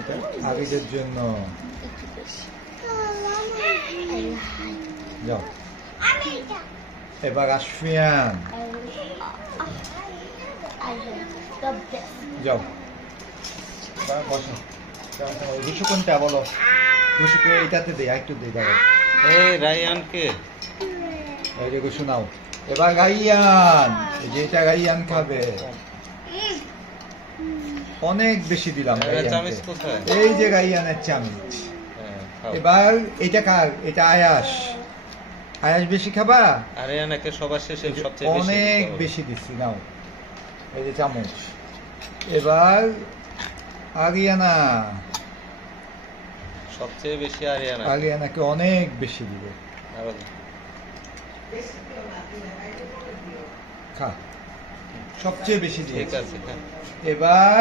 এটা আবিদের জন্য। যাও এবার আশফিয়ান, যাও এবার বসো। রুশু কোনটা বলো? রুশুকে এটাতে দে, একটু দে দাও। এই রায়ানকে এই যে রুশু নাও। এবার গাইয়ান, এই যে এটা গাইয়ান খাবে। অনেক বেশি দিলাম গাইয়ানকে। চামচ কোথায়? এই যে গাইয়ানের চামচ। হ্যাঁ, খাও। এবার এটা কার? এটা আয়াস। আয়াস বেশি খাবা? আরিয়ানাকে সবার শেষে সবচেয়ে বেশি অনেক দিতে হবে। বেশি দিচ্ছি, নাও এই যে চামচ। এবার আরিয়ানা, সবচেয়ে বেশি আরিয়ানা। আরিয়ানাকে অনেক বেশি দিবে। আরো খা, সবচেয়ে বেশি দিয়ে। ঠিক আছে, হ্যাঁ। এবার